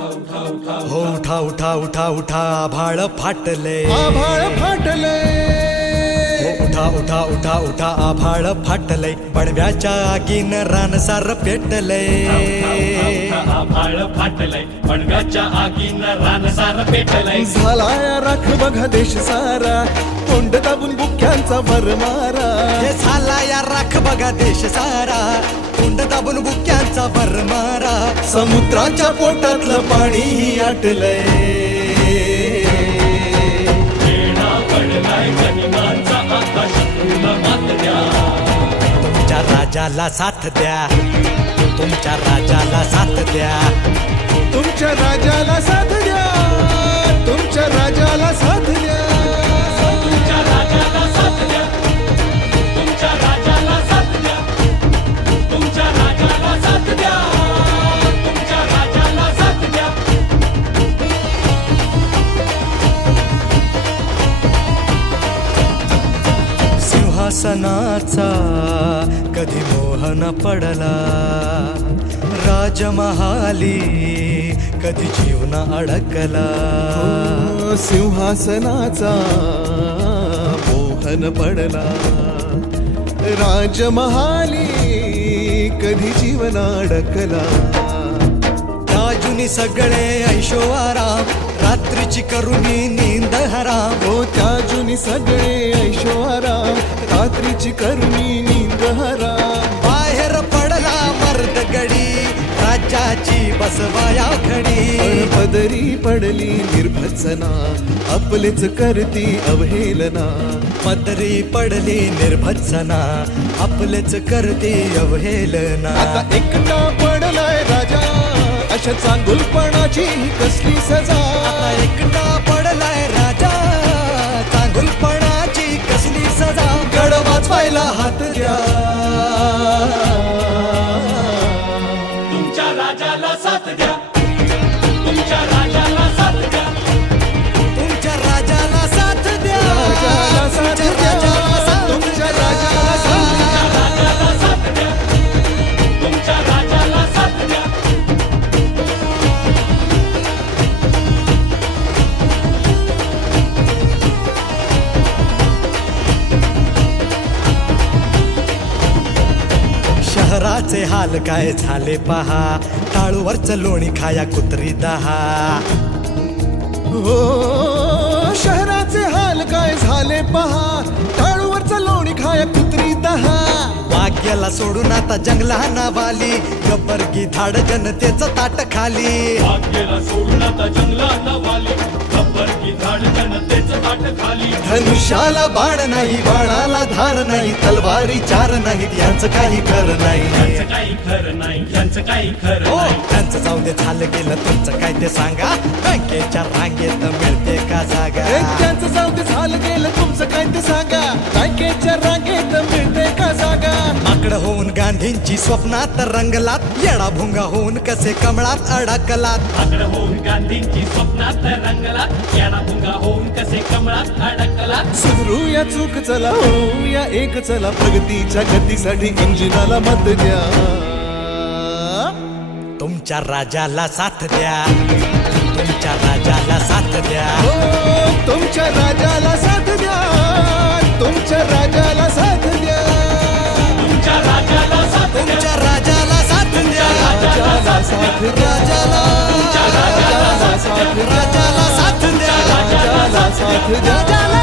हो उठा उठा उठा उठा आभाळ फाटले हो उठा उठा उठा उठा आभाळ फाटले पडव्याच्या आगीन रानसार पेटले आभाळ फाटलंय पडव्याच्या आगीन रानसार पेटलंय झालाय राख बघा देश सारा तोंड दाबून बुक्यांचा भरमारा हे झाला या राख बघा देश सारा तोंड दाबून बुक्यांचा भरमारा समुद्राच्या पोटातलं पाणी आटलंय वेडा पडलाय गनिमांचा आकाश तुला मात द्या तुमच्या राजाला साथ द्या तुमच्या राजाला साथ द्या तुमच्या राजाला साथ द्या तुमच्या राजाला साथ द्या तुमच्या राजाला साथ द्या तुमच्या राजाला साथ द्या तुमच्या राजाला साथ द्या तुमच्या राजाला साथ द्या सिंहासनाचा कधी मोहन पडला राजमहाली कधी जीवन अडकला सिंहासनाचा मोहन पडला राजमहाली कधी जीवन अडकला राजुनी सगळे ऐशो आराम रात्रीची करुणी नींद हराम हो त्या जुनी सगळे ऐशोआराम रात्रीची करुणी नींद हराम बाहेर पडला मर्द गडी राज्याची बसवाया खडी पदरी पडली निर्भत्सना आपलेच करती अवहेलना पदरी पडली निर्भत्सना आपलेच करते अवहेलना आता एकटा पडलाय राजा अशा चांगुलपणाची कसली सजा आता एकटा पडलाय राजा चांगुलपणाची कसली सजा गड वाचवायला हात द्या तुमच्या राजाला साथ द्या तुमच्या राजाला साथ द्या तुमच्या राजाला साथ द्या राजाला साथ द्या तुमच्या राजाला साथ द्या राजाला साथ द्या तुमच्या राजाला साथ द्या शहराचे हाल काय झाले पहा टाळूवरच लोणी खाया कुत्री दहा हो शहराचे हाल काय झाले पहा टाळूवरचं लोणी खाया कुत्री दहा वाग्याला सोडून आता जंगलाना वाली गब्बरगी धाड जनतेचं ताट खाली भाग्याला सोडून आता जंगलात वाली खबर की झाड जनतेचं ताट खाली धनुष्याला बाण नाही बाणाला धार नाही तलवारी चार नाहीत यांचं काही खरं नाही यांचं काही खरं नाही यांचं काही खरं हो नाही त्यांचं जाऊ दे झालं गेलं तुमचं काय ते सांगा बँकेच्या रांगेत मिळते का जागा त्यांचं जाऊ दे झालं गेलं तुमचं काय ते सांगा बँकेच्या रांगेत मिळते का जागा आकड होऊन गांधींची स्वप्नात रंगलात येडा भुंगा होऊन कसे कमळात अडकलात आकड होऊन गांधींची स्वप्नात रंगला याना भुंगा होऊन कसे कमळात अडकला सुधरूया चूक चला होऊया एक चला प्रगतीच्या गतीसाठी इंजिनाला मत द्या तुमच्या राजाला साथ द्या तुमच्या राजाला साथ द्या हो तुमच्या राजाला साथ द्या तुमच्या राजाला साथ द्या तुमच्या राजाला साथ द्या तुमच्या राजाला साथ द्या राजाला साथ द्या राजाला तुमच्या राजाला साथ द्या राजाला साथ द्या राजाला साथ द्या राजाला